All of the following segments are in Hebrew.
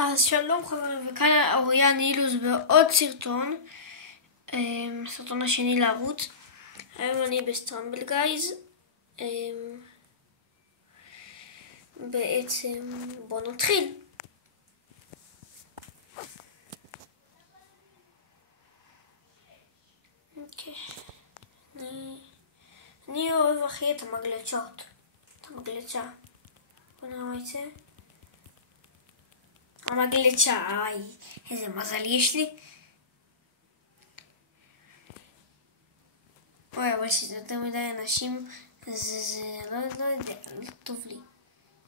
אז שלום חברים, וכאן אוריאן אילוז בעוד סרטון, הסרטון השני לערוץ. היום אני בסטרמבל גייז. בעצם בואו נתחיל. אוקיי. אני אוהב הכי את המגלצ'ות. את המגלצ'ה. בואו נראה מה יצא. המגלצ'ה, איזה מזל יש לי. אוי, אבל שזה יותר מדי אנשים, זה לא יודע, לא טוב לי.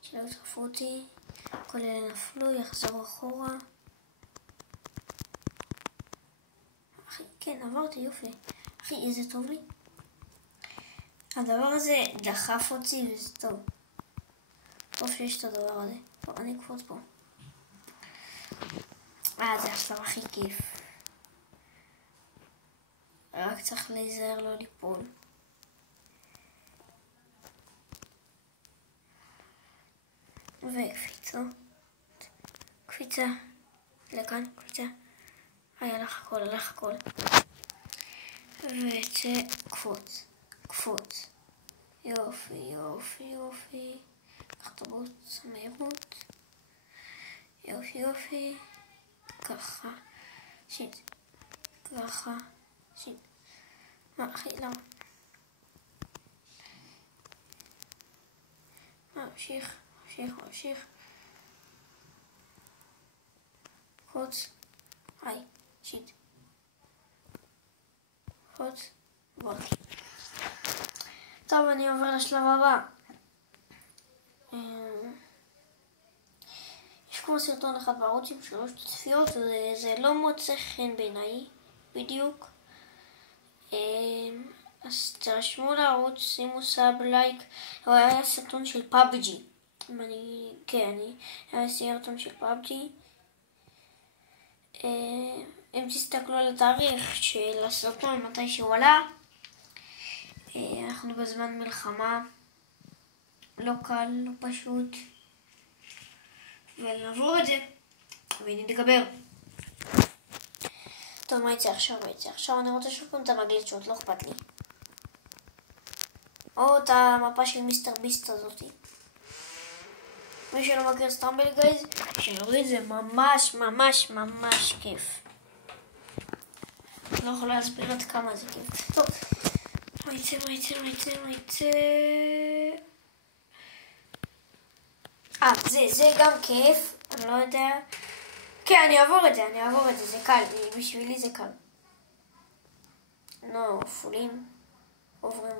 שלא יתקפו אותי, כל אלה נפלו, יחזור אחורה. אחי, כן, עברתי, יופי. אחי, איזה טוב לי. הדבר הזה דחף אותי וזה טוב. טוב שיש את הדבר הזה. בוא, אני אקפוץ פה. זה השלב הכי כיף. רק צריך להיזהר לא ליפול. קפיצה. לכאן, קפיצה. הלך הכל. וצא, קפוץ. יופי. קח את הבוץ, מהירות. יופי. ככה. שיט. מה, אחי, למה? ממשיך. קפוץ. שיט. קפוץ. בואי. טוב, אני עובר לשלב הבא. יש כמו סרטון אחד בערוץ עם 3 צפיות, זה לא מוצא חן בעיניי, בדיוק. אז תרשמו לערוץ, שימו סאב, לייק. הוא היה סרטון של פאבג'י. היה סרטון של פאבג'י. אם תסתכלו על התאריך של הסרטון מתי שהוא עלה, אנחנו בזמן מלחמה, לא קל, לא פשוט, ונעבור את זה ונתגבר. טוב, מה יצא עכשיו? אני רוצה שוב פעם את המגלצ'ות, לא אכפת לי. או את המפה של מיסטר ביסט הזאתי. מי שלא מכיר סטרמבל גייז, שיוריד, זה ממש כיף. לא יכולה להסביר עד כמה זה כיף. טוב, מה יצא? זה גם כיף, אני לא יודע. כן, אני אעבור את זה, זה קל, בשבילי זה קל. נופלים, עוברים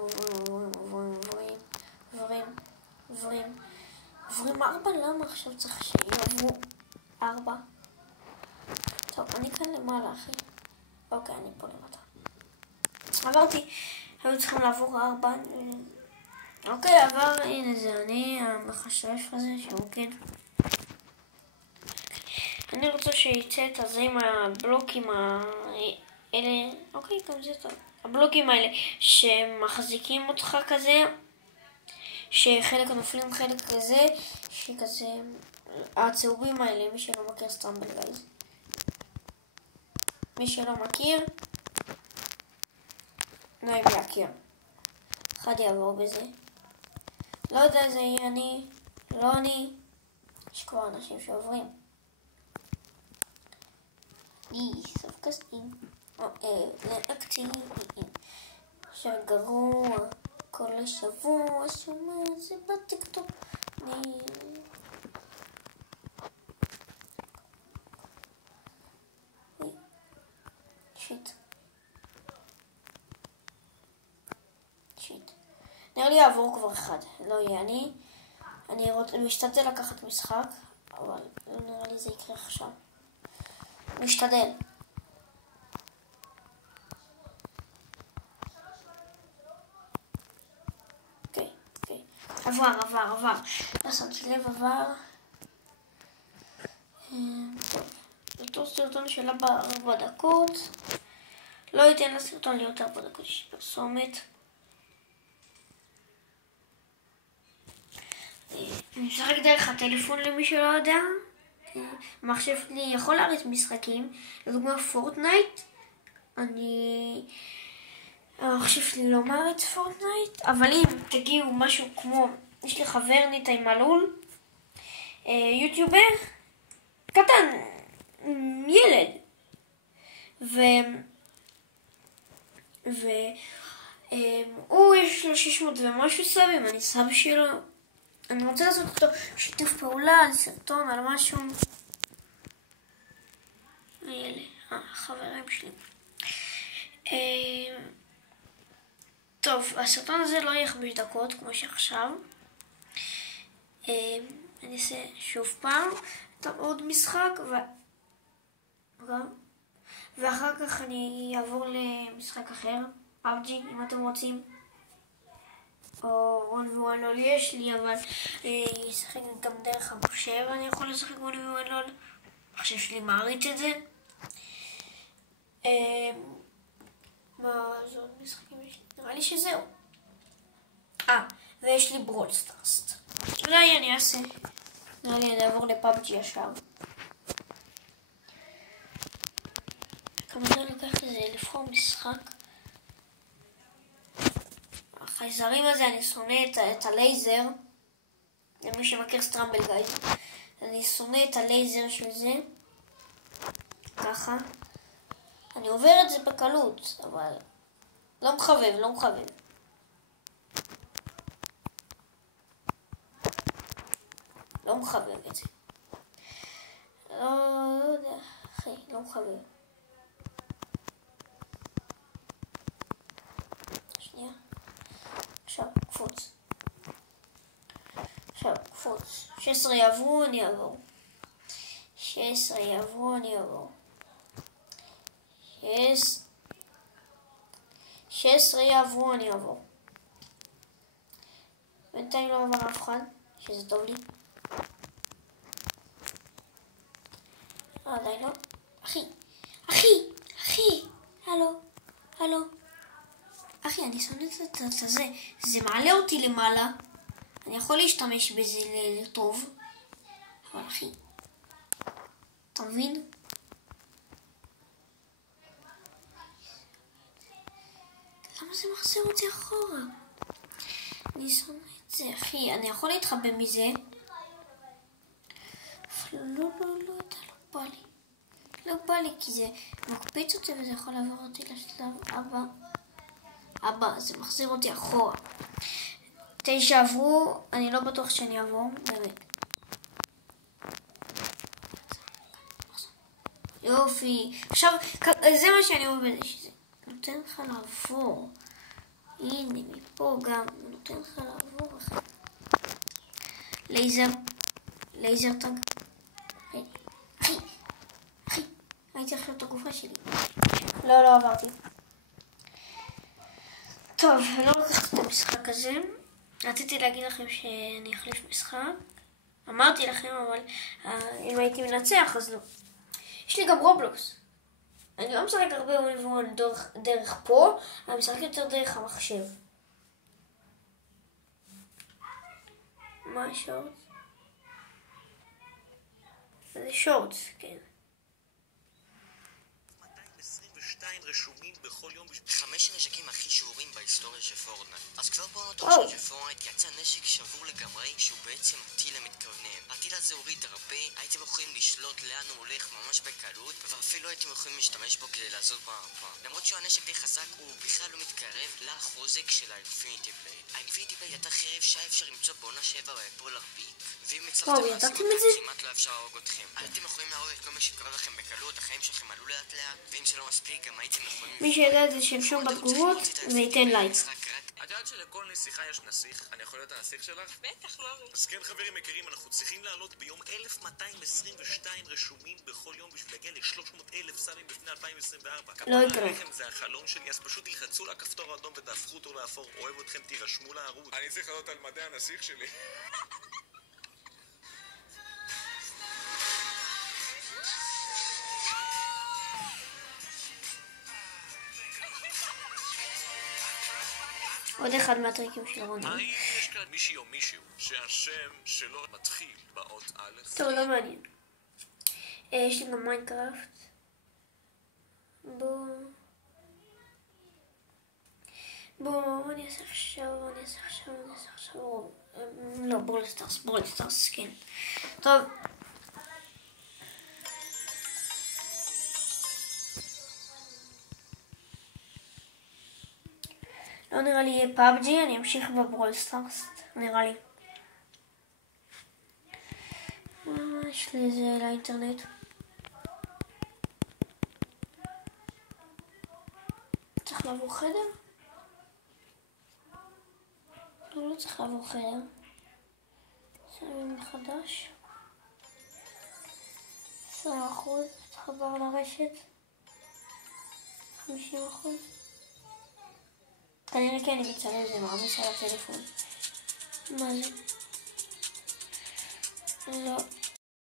4, למה עכשיו צריך שיעברו 4? טוב, אני כאן למעלה, אחי. אוקיי, אני פה למטה. עברתי, היו צריכים לעבור 4. אוקיי, עבר, הנה זה אני, המחשש הזה, שמוקד. אני רוצה שיצא את הזה עם הבלוקים האלה. אוקיי, גם זה טוב. הבלוקים האלה שמחזיקים אותך כזה, שחלק נופלים, חלק כזה, שכזה, הצהובים האלה, מי שלא מכיר סטרמבל גייז. מי שלא מכיר, נעים להכיר. אחד יעבור בזה. לא יודע, זה יהיה אני, לא אני. יש כבר אנשים שעוברים. סוף קסטים. לאקצים. עכשיו גרוע. כל השבוע שומע זה בטיקטוק. שיט. נראה לי יעבור כבר אחד. לא יהיה אני משתדל לקחת משחק, אבל לא נראה לי זה יקרה עכשיו. משתדל. אוקיי. עבר. לא שמתי לב, עבר. אותו סרטון שלה ב4 דקות. לא ייתן לסרטון להיות 4 דקות, יש פרסומת. אני משחק דרך הטלפון למי שלא יודע. המחשב שלי יכול להריץ משחקים, לדוגמה פורטנייט. המחשב שלי לא מעריץ פורטנייט, אבל אם תגיעו משהו כמו, יש לי חבר ניתאי מלול, יוטיובר קטן, ילד, הוא יש לו 600 ומשהו סאבים, אני סאב שלו. אני רוצה לעשות אותו שיתוף פעולה על סרטון, על משהו. אלה, החברים שלי. טוב, הסרטון הזה לא יהיה 5 דקות כמו שעכשיו. אני אעשה שוב פעם עוד משחק ואחר כך אני אעבור למשחק אחר, PUBG אם אתם רוצים, או רון ולול יש לי, אבל אשחק גם דרך המחשב. אני יכול לשחק רון ולול, המחשב שלי מעריץ את זה. מה זה עוד משחקים יש לי? נראה לי שזהו. ויש לי ברול סטארס. אולי אני אעשה, נראה לי אני אעבור לפאבג'י ישר. כמה זה לוקח לזה לבחור משחק. החייזרים הזה, אני שונא את הלייזר. למי שמכיר סטרמבל גייד, אני שונא את הלייזר של זה. ככה. אני עובר את זה בקלות, אבל לא מחבב. לא מחבב את זה. לא יודע, אחי, לא מחבב. שנייה. עכשיו, קפוץ. 16 יעברו, אני אעבור. 16 יעברו, אני אעבור. 16 יעברו, אני אעבור. בינתיים לא עבר אף אחד, שזה טוב לי. עדיין לא. אחי, הלו. אחי, אני שונא את זה. זה מעלה אותי למעלה. אני יכול להשתמש בזה לטוב. אבל אחי, אתה מבין? למה זה מחזיר אותי אחורה? אני שונא את זה, אחי. אני יכול להתחבא מזה. אבל לא, אתה לא בא לי. לא בא לי, כי זה מקפיץ אותי וזה יכול לעבור אותי לשלב הבא. זה מחזיר אותי אחורה. 9 עברו, אני לא בטוח שאני אעבור, באמת. יופי. עכשיו, זה מה שאני אומר בזה, שזה נותן לך לעבור. הנה, מפה גם, נותן לך לעבור. לייזר טאג. אחי, הייתי עכשיו את הגופה שלי. לא עברתי. טוב, לא לקחת את המשחק הזה. רציתי להגיד לכם שאני אחליף משחק. אמרתי לכם, אבל אם הייתי מנצח, אז לא. יש לי גם רובלוקס. אני לא משחק הרבה דרך פה, אני משחק יותר דרך המחשב. מה השורט? זה שורט, כן. 222 רשומים בכל יום. 5 הנשקים הכי שבורים בהיסטוריה של פורטנייט. אז כבר בעונות הראשונות של פורטנייט יצא נשק שבור לגמרי, שהוא בעצם הטיל המתכוונן. הטיל הזה הוריד הרבה, הייתם יכולים לשלוט לאן הוא הולך ממש בקלות, ואפילו הייתם יכולים להשתמש בו כדי לעזור במפה. למרות שהוא הנשק די חזק, הוא בכלל לא מתקרב לחוזק של האינפיניטי בלייד. האינפיניטי בלייד הייתה חרב שהיה אפשר למצוא בעונה 7 בפולר פיק, ואם הצלחתם להשיג אותה, כמעט לא אפשר להרוג אתכם. הייתם יכולים להרוג את כל מה שקורה לכם בקלות, החיים שלכם עלו לאט לאט, ואם זה לא מספיק, גם הייתם יכולים... מי שידע את זה שירשום בתגובות וייתן לייק. את יודעת שלכל נסיכה יש נסיך? אני יכול להיות הנסיך שלך? בטח, מורי. אז כן, חברים יקרים, אנחנו צריכים לעלות ביום 1222 רשומים בכל יום בשביל להגיע ל-300,000 סאבים בפני 2024. לא יקרה. זה החלום שלי, אז פשוט תלחצו לכפתור האדום ותהפכו אותו לאפור. אוהב אתכם, תירשמו לערוץ. אני צריך לעלות על מדעי הנסיך שלי. עוד אחד מהטריקים של רונן. האם יש כאן מישהי או מישהו שהשם שלו מתחיל באות א'? טוב, לא מעניין. יש לי גם מיינקראפט. בואו, אני אעשה עכשיו. לא, ברולסטארס, כן. טוב. לא נראה לי יהיה פאבג'י, אני אמשיך בברולסטארס, נראה לי. יש לי איזה לאינטרנט. צריך לעבור חדר? לא צריך לעבור חדר. שמים מחדש. 10%, תחבר לרשת. 50%. כנראה כי אני מצלם, זה מעמיס על הטלפון. מה זה? לא.